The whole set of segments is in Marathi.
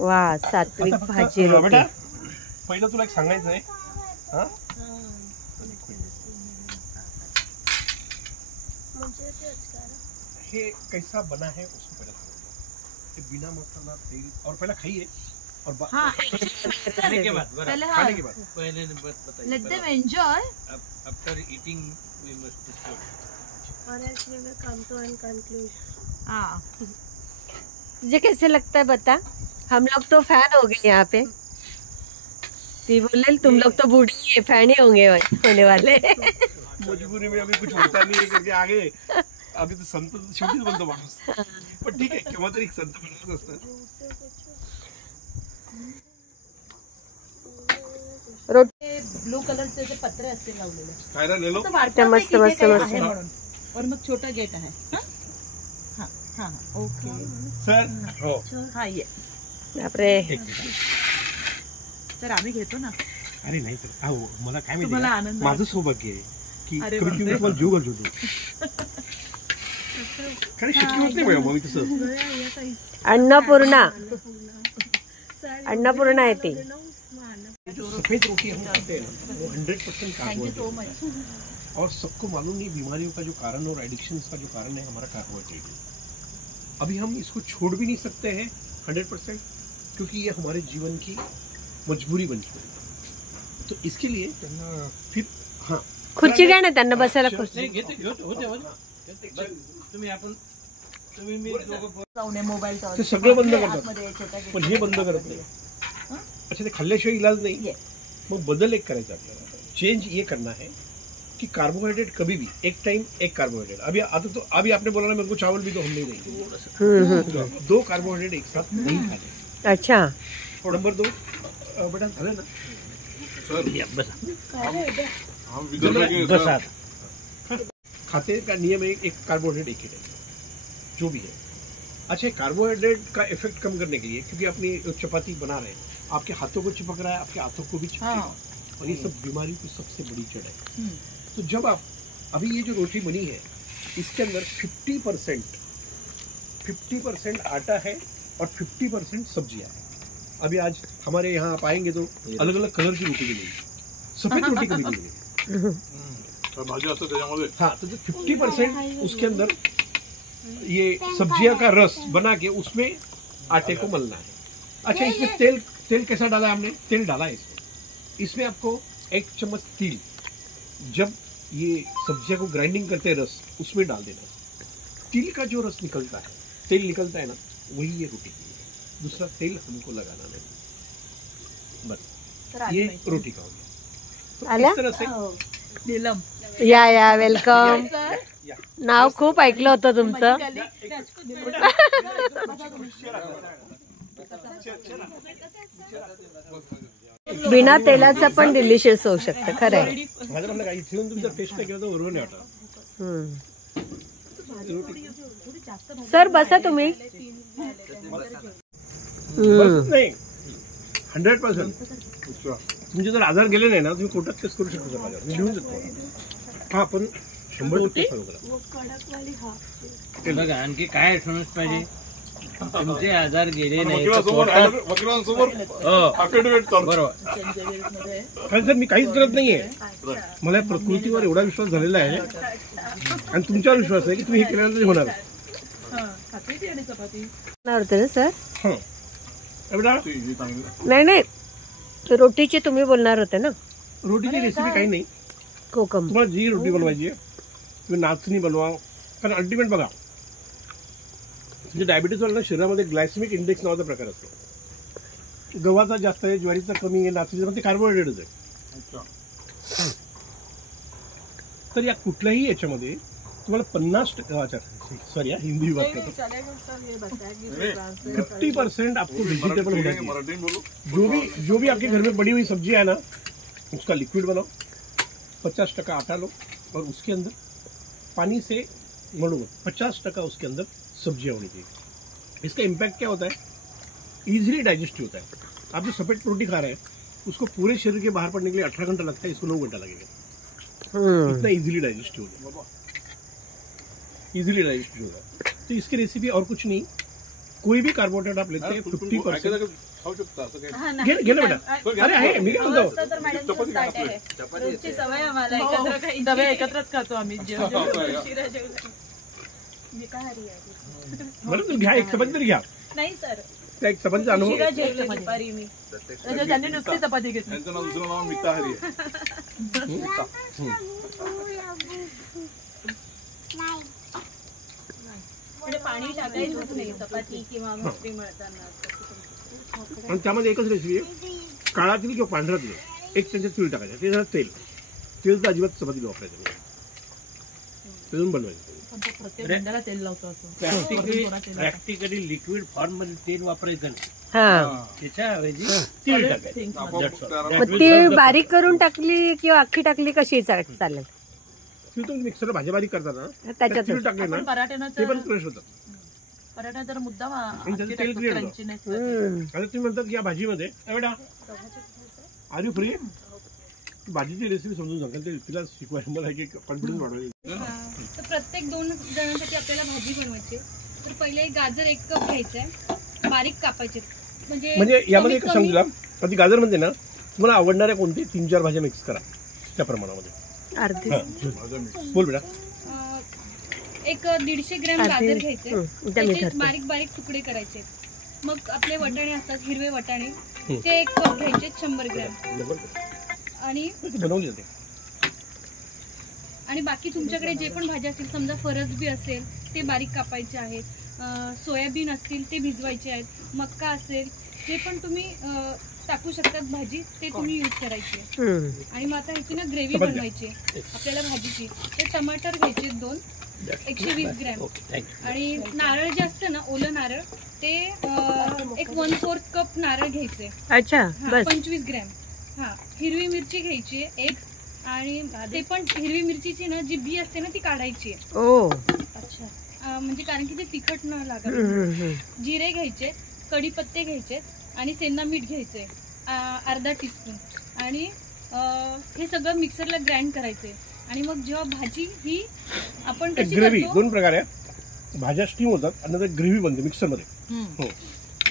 वा सात्विक भाजी रोटी. बेटा पहिलं तुला एक सांगायचं आहे हा ये कैसा बना है उसको पहले कि बिना मसाला तेल और पहले खाइए और खाने के बाद पहले बताइए. Let them enjoy. After eating we must discuss. और actually we come to one conclusion. हाँ. तुझे कैसे लगता है बता. हम लोग तो फैन हो गए यहाँ पे. ती बोले तुम लोग तो बूढ़ी है फैन ही होने वाले. मजबुरी में अभी कुछ होता नहीं है करके आगे अभी तो संत शेवटीच बनतो माणूस. पण ठीक आहे केव्हा तरी संत बनायचं असतं. रोटी ब्लू कलरचे जे पत्रे असतील लावलेले. खायला नेलो मस्त मस्त मस्त. और मग छोटा गेट आहे. हाँ हाँ ओके सर हो हाँ ये. बापरे. तर आम्ही घेतो ना. अरे नाही सर अहो मला काय तुम्हाला माहिती आनंद माझं सौभाग्य आहे की अरे कमीत कमी तुम्हाला जीव घालतो तू. काही शक्य होत नाही मॅडम मी तसं. अन्नपूर्णा अन्नपूर्णा आहे ती. जो सफेद रोटी हम खाते हैं ना वो 100% कार्बोहाइड्रेट है. और सबको मालूम नहीं बीमारियों का जो कारण और एडिक्शंस का जो कारण है हमारा कार्बोहाइड्रेट है. अभी हम इसको छोड़ भी नहीं सकते हैं 100% क्योंकि ये हमारे जीवन की मजबूरी बन चुकी है. तो इसके लिए फिर हाँ खुर्ची घ्या ना त्यांना बसायला खुर्ची. तुम्ही आपण तुम्ही मी जाऊन मोबाईल ते सगळं बंद करतात पण हे बंद करत नाही. अच्छा ते खाल्ल्याशिवाय इलाज नाही. मग बदल एक करायचा आपल्याला. चेंज ये करना है कि कार्बोहाइड्रेट कभी भी एक टाइम एक कार्बोहाइड्रेट. अभी आता तो अभी आपने बोला ना मेरे को चावल भी तो हम नहीं देंगे. 2 कार्बोहाइड्रेट एक साथ नहीं खाने. अच्छा. नंबर 2 बेटा झालं ना बस खाते का नियम है एक कार्बोहाइड्रेट एक ही टाइम जो भी है. अच्छा कार्बोहाइड्रेट का इफेक्ट कम करने के लिए क्योंकि अपनी चपाती बना रहे हैं आपके हाथों को चिपक रहा है आपके हाथों को भी चिपकेगा. और ये सब बीमारी की सबसे बड़ी जड़ है. तो जब आप अभी ये जो रोटी बनी है इसके अंदर 50% आटा है और 50% सब्जियां है. अभी आज हमारे यहाँ आप आएंगे तो अलग अलग कलर की रोटी मिलेगी. सफेद रोटी कभी नहीं मिलेगी. हाँ तो जो 50% उसके अंदर ये सब्जियां का रस बना के उसमें आटे को मलना है. अच्छा इसमें तेल कैसा डाला है हमने. तेल डाला है इसमें आपको 1 चम्मच तिल जब ये सब्जियां को ग्राइंडिंग करते हैं रस उसमें डाल देना है. तिल का जो रस निकलता है तेल निकलता है ना वही ये रोटी की है. दूसरा तेल हमको लगाना नहीं. बस ये रोटी का हो गया. तो इस तरह से नीलम या वेलकम. नाव खूप ऐकलं होतं तुमचं. बिना तेलाचं पण डिलिशियस होऊ शकतं. खरं आहे. माझं म्हणणं काय इथे येऊन तुमचा टेस्ट केला तर बरोबर नाही वाटत. सर बसा तुम्ही. नाही 100% तुमचे जर आजार गेले नाही ना तुम्ही कोर्टात केस करू शकता. माझ्यावर मी लिहून देतो. हा पण 100% फॉलो करा. बघा आणखी काय असणंच पाहिजे. तुमचे आजार गेले नाही बरोबर. कारण सर मी काहीच करत नाहीये. मला प्रकृतीवर एवढा विश्वास झालेला आहे आणि तुमच्यावर विश्वास आहे की तुम्ही हे केल्यानंतर होणार. होते ना सर. बेटा नाही रोटीची तुम्ही बोलणार होते ना. रोटीची रेसिपी काही नाही. कोकम तुम्हाला जी रोटी बनवायची आहे तुम्ही नाचणी बनवा. कारण अल्टिमेट बघा म्हणजे डायबिटीज वाल्यांना शरीरामध्ये ग्लायसेमिक इंडेक्स नावाचा प्रकार असतो. गव्हाचा जास्त आहे ज्वारीचा कमी आहे नाचणीचा ते कार्बोहायड्रेटच आहे. तर या कुठल्याही याच्यामध्ये तुम्हाला 50% सॉरी हिंदी बात करतो 50% आपको वेजिटेबल होना चाहिए. जो भी आपके घर में बड़ी हुई सब्जी है ना उसका लिक्विड बनाओ. 50% आटा लो और उसके अंदर पानी से मलो. 50% उसके अंदर सब्जियां होनी चाहिए. इसका इम्पैक्ट क्या होता है इजीली डाइजेस्ट होता है. आप जो सफेद रोटी खा रहे हैं उसको पूरे शरीर के बाहर पड़ने के लिए 18 घंटा लगता है. इसको 9 घंटा लगेगा. इतना इजीली डाइजेस्ट होगा. इजीली डाइजेस्ट होगा. तो इसकी रेसिपी और कुछ नहीं कोई भी कार्बोहायड्रेट आप लेते हैं 50% खाऊ शकता असं काही हा, नाही. घे ना बेटा. अरे आहे मी काय म्हणतो असं तर मॅडमचं start आहे. रोजची सवय आम्हाला एकत्र खायची. डबे एकत्रच खातो आम्ही जेवण उशिरा जेवलं. शाकाहारी आहे. बरं तुम्ही घ्या एक चपाती तरी घ्या नाही सर, त्या एक चपातीचा अनुभव उशिरा जेवले दुपारी मी. त्यांनी नुसती चपाती घेतली. त्यांचं नाव दुसरं नाव मिताहारी आहे. म्हणजे पाणी टाकायचंच नाही चपाती किंवा भाकरी मळताना. आणि त्यामध्ये एकच रेसिपी आहे काळा तीळ किंवा पांढरा तीळ एक चमचा तीळ टाकायचं ते झालं तेल तर अजिबात चपातीला वापरायचं नाही तेल बनवायचं प्रत्येक भांड्याला तेल लावतो असं. प्रॅक्टिकली लिक्विड फॉर्म मध्ये तेल वापरायचं नाही. हा त्याच्याऐवजी तीळ टाकायचं. मग ती बारीक करून टाकली किंवा अख्खी टाकली कशी चालेल तीळ तुम्ही मिक्सरला भाज्या बारीक करताना त्याच्यातच. तीळ टाकले ना पण पराठ्यानं ते तर पण क्रश होतात पराठ्यानं तर मुद्दाम त्याचं तेल clear होतं. क्रंचीनेस. आता तुम्ही म्हणतात की या भाजीमध्ये बेटा आर यू फ्री भाजीची रेसिपी समजून सांगा ते तिला शिकवायला मला एक कॉन्फिडन्स वाढवायला. तर प्रत्येक 2 जणांसाठी आपल्याला भाजी बनवायची. तर पहिले गाजर 1 कप घ्यायचंय, बारीक कापायचे. म्हणजे यामध्ये एक सांगू तुला ती गाजर म्हणते ना तुम्हाला आवडणाऱ्या कोणती 3-4 भाज्या मिक्स करा त्या प्रमाणामध्ये. अर्धी बोल बेटा. एक 150 ग्रॅम गाजर घ्यायचे, त्या मी त्याचे करते. बारीक बारीक तुकडे करायचे. मग आपले वटाणे असतात हिरवे वटाणे ते 1 कप घ्यायचे 100 ग्रॅम. आणि बनवली जाते आणि बाकी तुमच्याकडे जे पण भाज्या असतील समजा फरसबी असेल ते बारीक कापायचे आहेत, सोयाबीन असतील ते भिजवायचे आहेत, मक्का असेल जे पण तुम्ही टाकू शकतात भाजी ते तुम्ही यूज करायची. आणि मग आता ह्याची ना ग्रेव्ही बनवायची आपल्याला भाजीची. ते टमाटर घ्यायचे 2 120 ग्रॅम. आणि नारळ जे असतं ना ओलं नारळ ते एक 1/4 कप नारळ घ्यायचे. अच्छा बस 25 ग्रॅम. हा हिरवी मिरची घ्यायची 1 आणि ते पण हिरवी मिरचीची ना जी बी असते ना ती काढायची. ओ अच्छा म्हणजे कारण की ते तिखट न लागत. जिरे घ्यायचे, कढीपत्ते घ्यायचे आणि सेंधा मीठ घ्यायचे अर्धा टीस्पून. आणि हे सगळं मिक्सरला ग्राइंड करायचे. आणि मग जेव्हा भाजी ही आपण कशी ग्रेव्ही करतो 2 प्रकार आहे भाज्या स्टीम होतात आणि नंतर ग्रेव्ही बनते मिक्सरमध्ये.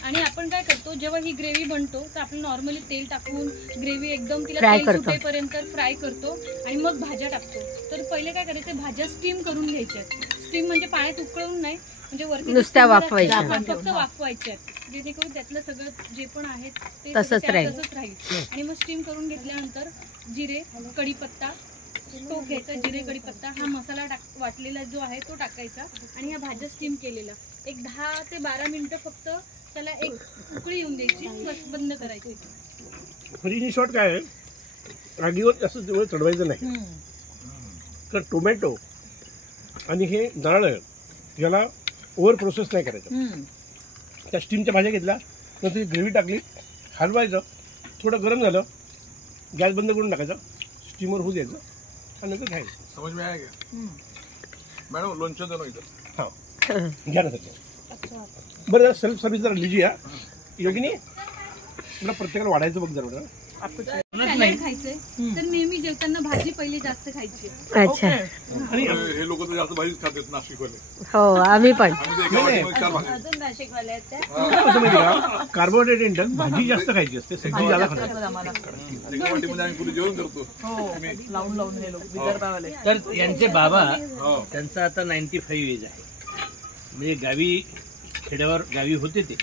आणि आपण काय करतो जेव्हा ही ग्रेव्ही बनतो तर आपण नॉर्मली तेल टाकून ग्रेव्ही एकदम तिला Fry तेल करतो. सुटेपर्यंत फ्राय करतो आणि मग भाज्या टाकतो. तर पहिले काय करायचं भाज्या स्टीम करून घ्यायच्या. स्टीम म्हणजे पाण्यात उकळून नाही म्हणजे वरती नुसत्या steamer वाफवायच्या. असतात, फक्त वाफवायच्या जेणेकरून त्यातलं सगळं जे पण आहे ते तसंच त्यात राहील. तसंच राहील. आणि मग स्टीम करून घेतल्यानंतर जिरे कढीपत्ता तो घ्यायचा. जिरे कढीपत्ता हा मसाला वाटलेला जो आहे तो टाकायचा. आणि ह्या भाज्या स्टीम केलेला एक 10 ते 12 मिनिटं फक्त त्याला एक उकळी येऊन द्यायची, बस बंद करायची. म्हणजे इन शॉर्ट काय आहे आगीवर जास्त तेवढं चढवायचं नाही. तर टोमॅटो आणि हे नारळ याला ओव्हर प्रोसेस नाही करायचं. त्या स्टीमच्या भाज्या घेतल्या नंतर ग्रेव्ही टाकली हलवायचं थोडं गरम झालं गॅस बंद करून टाकायचा स्टीमवर होऊ द्यायचं आणि नंतर खायचं. समज में आया क्या मॅडम लोणचं देणं इथं. हां घ्या ना सध्या. बरं जरा सेल्फ सर्व्हिस जरा लिजी या योगिनी तुला प्रत्येकाला वाढायचं बघ जरा. सॅलड खायचंय तर नेहमी जेवताना भाजी पहिले जास्त खायची. अच्छा आणि हे लोक तर जास्त भाजीच खातात नाशिकवाले. हो आम्ही पण आम्ही तर एका वाटीमध्ये 4 भाज्या. अजून नाशिकवाले आहेत त्या. काय होतं माहिती का कार्बोहायड्रेट इंटक भाजी जास्त खायची असते सब्जी जादा खायची. आम्हाला एका वाटीमध्ये आम्ही पुढे जेवण करतो. लावून लावून हे लोक विदर्भावाले. तर यांचे बाबा हो. त्यांचं आता 95 एज आहे. म्हणजे गावी खेड्यावर गावी होते ते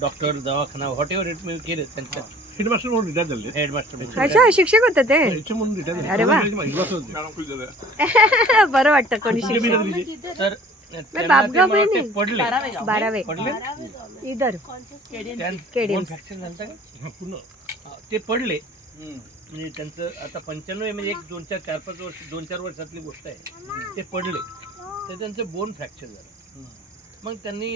डॉक्टर दवाखाना व्हॉट एव्हर इट मी केलं त्यांचं हेडमास्टर म्हणून रिटायर झाले हेडमास्टर. अच्छा शिक्षक होते ते याच्या म्हणून रिटायर झाले. अरे वा. मॅडम खुश झाल्या. बरं वाटतं कोणी कुठे शिक्षक. बिरादरी दिली? तर त्यांना ते बापगाव मला नाही. ते पडले 12वे इधर केडीएम. बोन फ्रॅक्चर झालं का? हा, पूर्ण ते पडले म्हणजे त्यांचं आता 95 म्हणजे एक 2-4 वर्ष 2-4 वर्षातली गोष्ट आहे. ते पडले तर त्यांचं बोन फ्रॅक्चर झालं. मग त्यांनी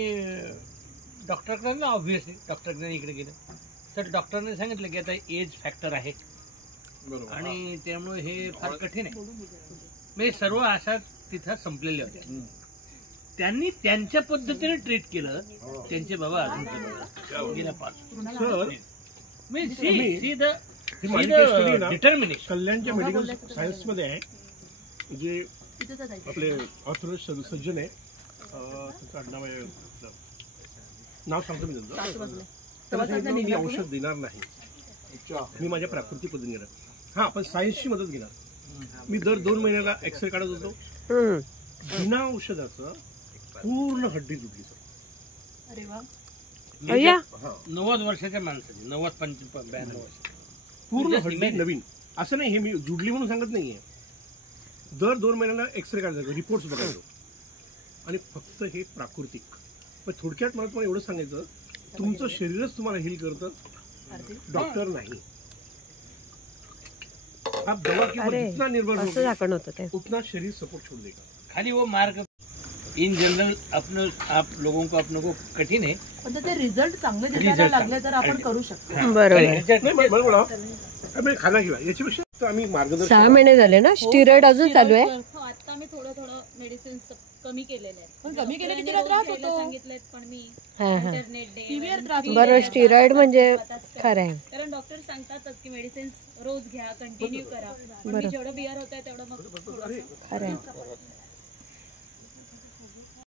डॉक्टरकडे ना ऑब्व्हियसली डॉक्टरकडे इकडे गेलं तर डॉक्टरने सांगितलं की आता एज फॅक्टर आहे बरोबर. आणि त्यामुळे हे फार कठीण आहे. म्हणजे सर्व आशा तिथं संपलेल्या होत्या. त्यांनी त्यांच्या पद्धतीने ट्रीट केलं. त्यांचे बाबा अजून गेल्या 5 सर ही माझी case study आहे ना, डिटर्मिनेशन. कल्याणच्या मेडिकल सायन्समध्ये आहे जे आपले ऑर्थोडॉक्स सर्जन आहे त्यांचं आडनाव आहे नाव सांगतो मी त्यांचं. सासू बसले. त्याला सवासातनं सांगितलं, मी निघला तुम्ही? औषध देणार नाही, मी माझ्या प्राकृतिक पद्धतीने घेणार. हा, पण सायन्सची मदत घेणार. मी दर 2 महिन्याला एक्सरे काढत होतो. हम्म. बिना औषधाचं पूर्ण हड्डी जुडली सर. अरे वा. अय्या. हा, 90 वर्षाच्या माणसाची 92 वर्ष पूर्ण Just हड्डी imagine. नवीन. असं नाही, हे मी जुडली म्हणून सांगत नाहीये. दर 2 महिन्याला एक्सरे काढायचो, रिपोर्ट्स बघायचो, आणि फक्त हे प्राकृतिक. पण थोडक्यात मला तुम्हाला एवढं सांगायचं, तुमचं शरीरच तुम्हाला हील करतं, डॉक्टर नाही. आप दवा के ऊपर अरे, जितना निर्भर असं होगे झाकण होतं ते. उतना शरीर सपोर्ट छोड़ देगा. खाली वो मार्ग इन जनरल आप लोगों को अपने को कठिन है. पण त्याचे रिझल्ट चांगले दिसायला Result लागले तर आपण चांगले. करू शकतो. बरोबर. नाही, मला बोला, आम्ही खाना किंवा याच्यापेक्षा तर आम्ही मार्गदर्शन 6 महिने झाले ना, स्टिरॉइड अजून चालू आहे. हो आता मी थोडं थोडं मेडिसिन कमी केलेले आहेत. पण कमी केले की डॉक्टरांनी तिला त्रास रोज घ्यायला होतो. सांगितलेत, पण मी हा हा. इंटरनेट डे Severe त्रास होतो. बरं, स्टिरॉइड म्हणजे खरं आहे. कारण डॉक्टर सांगतातच की मेडिसिन रोज घ्या, कंटिन्यू करा. पण मी जेवढं बिअर होत आहे तेवढं मग खरं आहे.